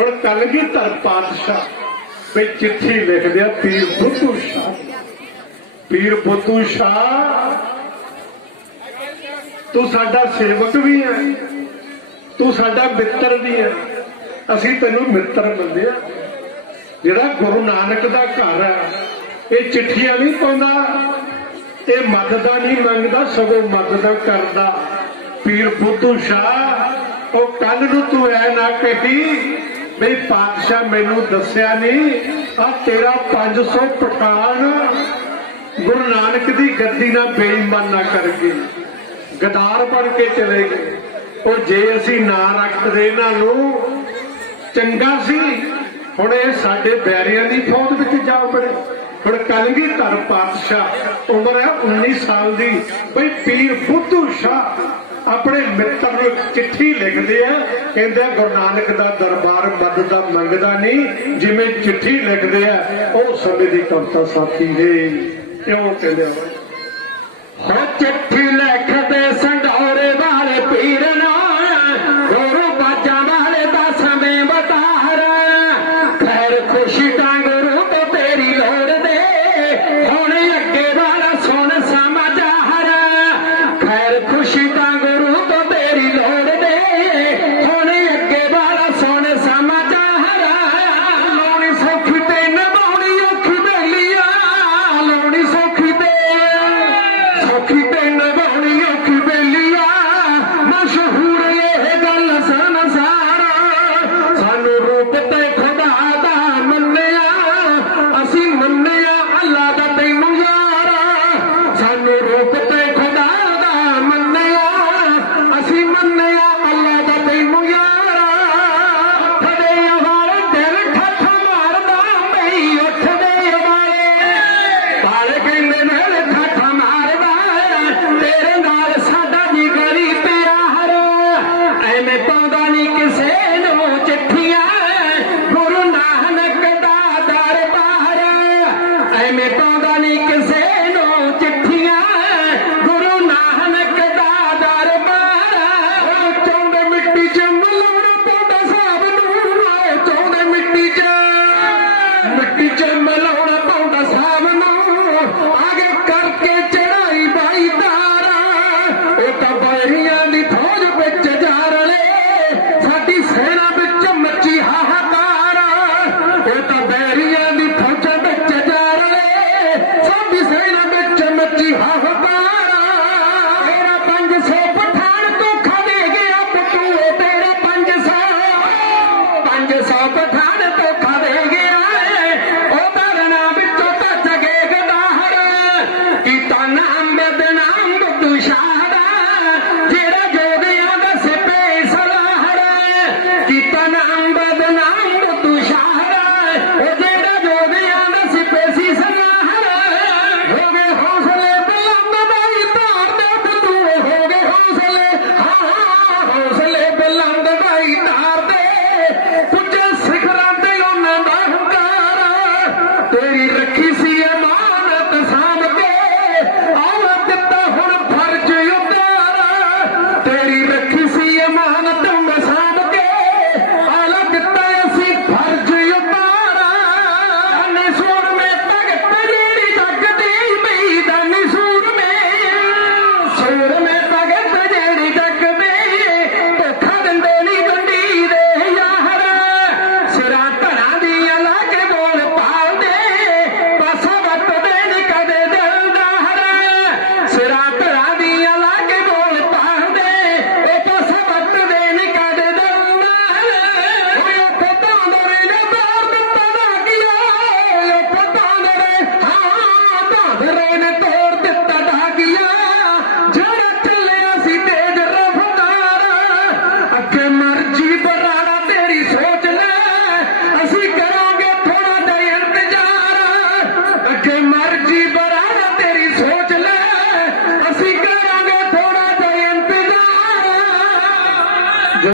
ਹੁਣ ਕਲਗੀਧਰ ਪਾਤਸ਼ਾਹ। ਵੀ ਚਿੱਠੀ ਲਿਖਦੇ ਆ ਪੀਰ ਬੁੱਧੂ ਸ਼ਾਹ। ਪੀਰ ਬੁੱਧੂ ਸ਼ਾਹ, ਤੂੰ ਸਾਡਾ ਸੇਵਕ ਵੀ ਹੈ ਤੂੰ ਸਾਡਾ ਮਿੱਤਰ ਵੀ ਹੈ ਅਸੀਂ ਤੈਨੂੰ ਮਿੱਤਰ ਮੰਨਿਆ। ਜਿਹੜਾ ਗੁਰੂ ਨਾਨਕ ਦਾ ਘਰ ਹੈ ਇਹ ਚਿੱਠੀਆਂ ਨਹੀਂ ਪਾਉਂਦਾ। ਇਹ ਮਦਦਾਂ ਨਹੀਂ, ਮੰਗਦਾ, ਸਗੋਂ ਮਦਦਾਂ ਕਰਦਾ। ਪੀਰ ਬੁੱਧੂ ਸ਼ਾਹ, ਉਹ ਕੱਲ ਨੂੰ ਤੂੰ ਐ ਨਾ ਕਹੀ ਬਈ ਪਾਤਸ਼ਾਹ ਮੈਨੂੰ ਦੱਸਿਆ ਨਹੀਂ ਆ ਤੇਰਾ 500 ਪਠਾਨ ਗੁਰੂ ਨਾਨਕ ਦੀ ਗੱਦੀ ਨਾਲ ਬੇਈਮਾਨ ਨਾ ਕਰ ਗਦਾਰ ਬਣ ਕੇ ਚਲੇ ਗਏ। ਉਹ ਜੇ ਅਸੀਂ ਨਾ ਰੱਖਦੇ ਇਹਨਾਂ ਨੂੰ, ਚੰਗਾ ਸੀ। ਹੁਣ ਇਹ ਸਾਡੇ ਬੈਰੀਆਂ ਦੀ ਫੌਜ ਵਿੱਚ ਜਾ ਵੜੇ ਹੁਣ ਕਲਗੀ ਧਰ ਪਾਤਸ਼ਾਹ, ਉਮਰ ਹੈ 19 ਸਾਲ ਦੀ। ਬਈ ਪੀਰ ਬੁੱਧੂ ਸ਼ਾਹ ਆਪਣੇ ਮਿੱਤਰ ਨੂੰ ਚਿੱਠੀ ਲਿਖਦੇ ਆ, ਕਹਿੰਦੇ ਗੁਰੂ ਨਾਨਕ ਦਾ ਦਰਬਾਰ ਮਦਦ ਮੰਗਦਾ ਨਹੀਂ, ਜਿਵੇਂ ਚਿੱਠੀ ਲਿਖਦੇ ਆ, ਉਹ ਸਮੇਂ ਦੀ ਕਵਿਤਾ ਸਾਥੀ ਹੈ ਕਿਉਂ ਕਹਿੰਦੇ ਆ ਹੋ ਚਿੱਠੀ ਉਹ ਤੇਰੀ ਰੱਖੀ ਸੀ ਅਮਾਨਤ ਸਾਂਭ ਕੇ ਆਵਾ ਦਿੱਤਾ ਹੁਣ ਫਰਜ਼ ਉਤਾਰ ਤੇਰੀ ਰੱਖੀ ਸੀ ਅਮਾਨਤ